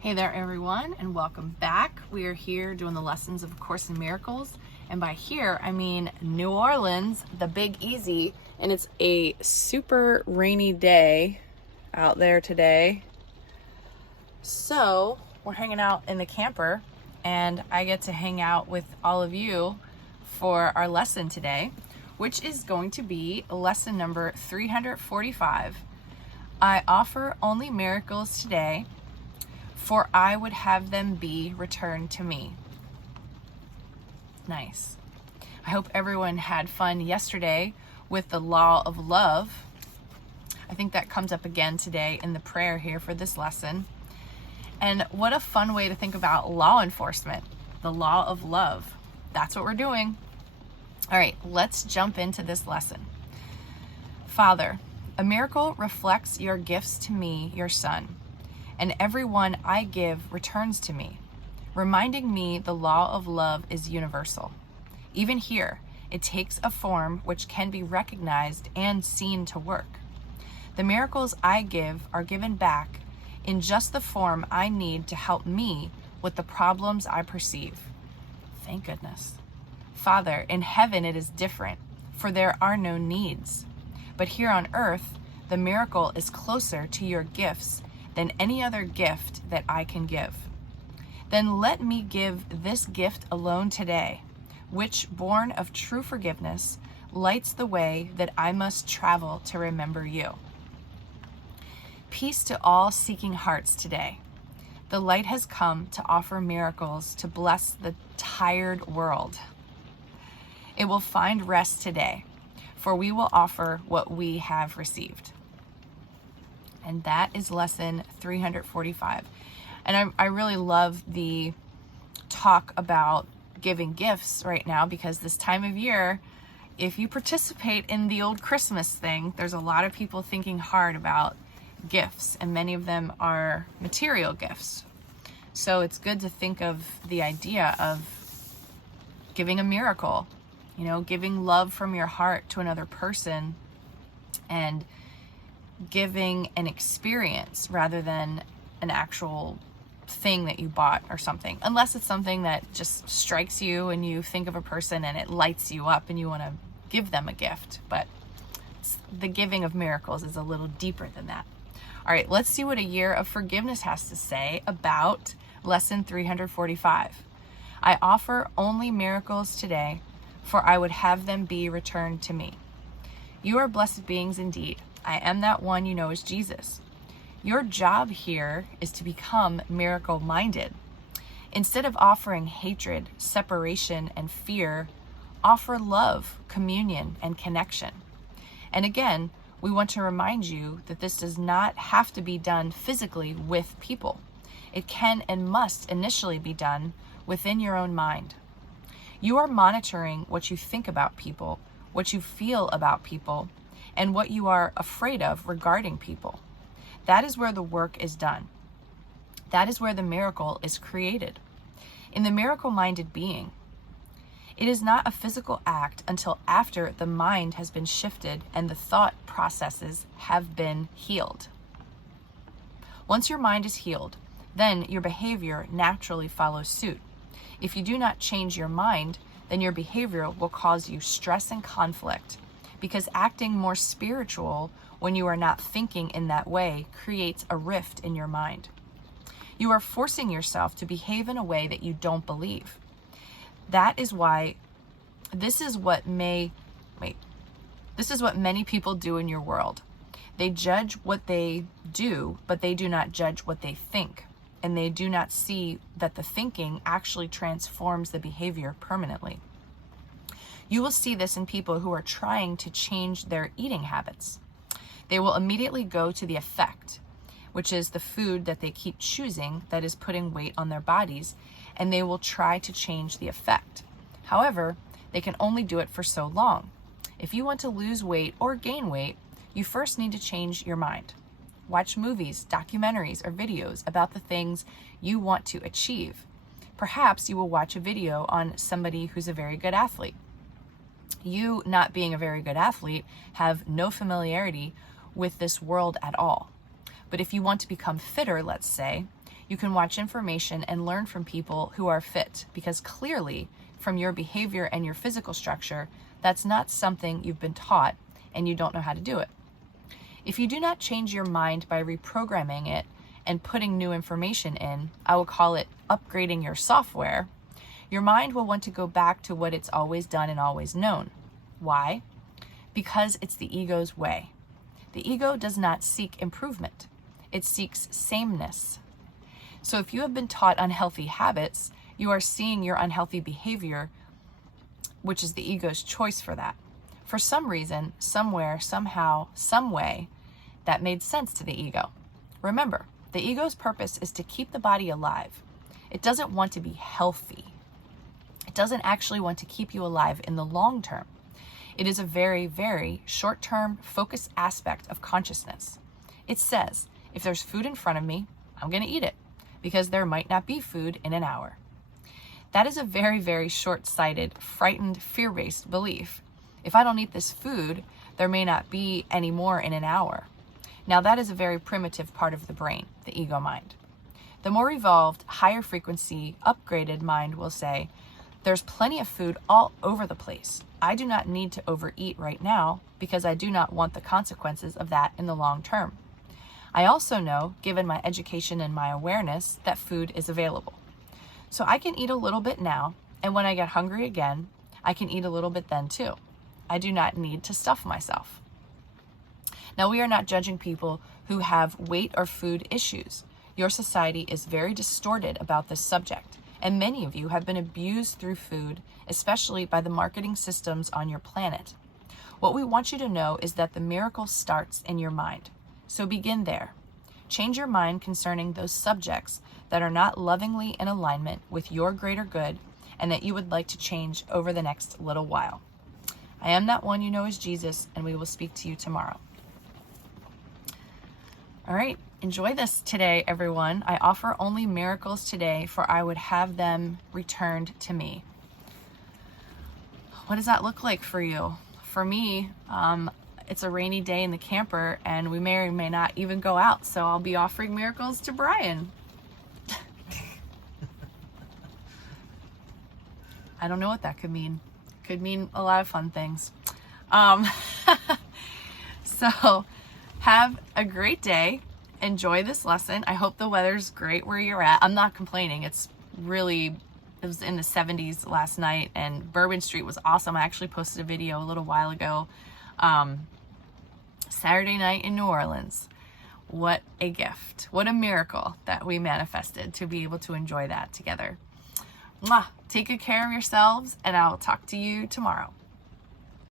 Hey there everyone, and welcome back. We are here doing the lessons of A Course in Miracles, and by here I mean New Orleans, the Big Easy, and it's a super rainy day out there today. So we're hanging out in the camper, and I get to hang out with all of you for our lesson today, which is going to be lesson number 345. I offer only miracles today, for I would have them be returned to me. Nice. I hope everyone had fun yesterday with the law of love. I think that comes up again today in the prayer here for this lesson. And what a fun way to think about law enforcement, the law of love. That's what we're doing. All right, let's jump into this lesson. Father, a miracle reflects your gifts to me, your son, and every one I give returns to me, reminding me the law of love is universal. Even here, it takes a form which can be recognized and seen to work. The miracles I give are given back in just the form I need to help me with the problems I perceive. Thank goodness. Father, in heaven it is different, for there are no needs. But here on earth, the miracle is closer to your gifts than any other gift that I can give. Then let me give this gift alone today, which, born of true forgiveness, lights the way that I must travel to remember you. Peace to all seeking hearts today. The light has come to offer miracles to bless the tired world. It will find rest today, for we will offer what we have received. And that is lesson 345. And I really love the talk about giving gifts right now, because this time of year, if you participate in the old Christmas thing, there's a lot of people thinking hard about gifts, and many of them are material gifts. So it's good to think of the idea of giving a miracle, giving love from your heart to another person, and giving an experience rather than an actual thing that you bought or something, unless it's something that just strikes you and you think of a person and it lights you up and you want to give them a gift. But the giving of miracles is a little deeper than that. All right, let's see what a year of forgiveness has to say about lesson 345. I offer only miracles today, for I would have them be returned to me. You are blessed beings indeed. I am that one you know as Jesus. Your job here is to become miracle-minded. Instead of offering hatred, separation, and fear, offer love, communion, and connection. And again, we want to remind you that this does not have to be done physically with people. It can and must initially be done within your own mind. You are monitoring what you think about people, what you feel about people, and what you are afraid of regarding people. That is where the work is done. That is where the miracle is created. In the miracle-minded being, it is not a physical act until after the mind has been shifted and the thought processes have been healed. Once your mind is healed, then your behavior naturally follows suit. If you do not change your mind, then your behavior will cause you stress and conflict, because acting more spiritual when you are not thinking in that way creates a rift in your mind. You are forcing yourself to behave in a way that you don't believe. That is why this is what many people do in your world. They judge what they do, but they do not judge what they think. And they do not see that the thinking actually transforms the behavior permanently. You will see this in people who are trying to change their eating habits. They will immediately go to the effect, which is the food that they keep choosing that is putting weight on their bodies, and they will try to change the effect. However, they can only do it for so long. If you want to lose weight or gain weight, you first need to change your mind. Watch movies, documentaries, or videos about the things you want to achieve. Perhaps you will watch a video on somebody who's a very good athlete. You, not being a very good athlete, have no familiarity with this world at all. But if you want to become fitter, let's say, You can watch information and learn from people who are fit, because clearly, from your behavior and your physical structure, that's not something you've been taught and you don't know how to do it. If you do not change your mind by reprogramming it and putting new information in, I will call it upgrading your software, your mind will want to go back to what it's always done and always known. Why? Because it's the ego's way. The ego does not seek improvement. It seeks sameness. So if you have been taught unhealthy habits, you are seeing your unhealthy behavior, which is the ego's choice for that. For some reason, somewhere, somehow, some way, that made sense to the ego. Remember, the ego's purpose is to keep the body alive. It doesn't want to be healthy. It doesn't actually want to keep you alive in the long term. It is a very, very short-term focused aspect of consciousness. It says, if there's food in front of me, I'm going to eat it, because there might not be food in an hour. That is a very, very short-sighted, frightened, fear-based belief. If I don't eat this food, there may not be any more in an hour. Now that is a very primitive part of the brain, the ego mind. The more evolved, higher frequency, upgraded mind will say, there's plenty of food all over the place. I do not need to overeat right now because I do not want the consequences of that in the long term. I also know, given my education and my awareness, that food is available. So I can eat a little bit now, and when I get hungry again, I can eat a little bit then too. I do not need to stuff myself. Now, we are not judging people who have weight or food issues. Your society is very distorted about this subject, and many of you have been abused through food, especially by the marketing systems on your planet. What we want you to know is that the miracle starts in your mind. So begin there. Change your mind concerning those subjects that are not lovingly in alignment with your greater good and that you would like to change over the next little while. I am that one you know as Jesus, and we will speak to you tomorrow. All right, enjoy this today, everyone. I offer only miracles today, for I would have them returned to me. What does that look like for you? For me, it's a rainy day in the camper, and we may or may not even go out, so I'll be offering miracles to Brian. I don't know what that could mean. Could mean a lot of fun things. So have a great day. Enjoy this lesson. I hope the weather's great where you're at. I'm not complaining. It was in the 70s last night, and Bourbon Street was awesome. I actually posted a video a little while ago. Saturday night in New Orleans. What a gift. What a miracle that we manifested to be able to enjoy that together. Mwah. Take good care of yourselves, and I'll talk to you tomorrow.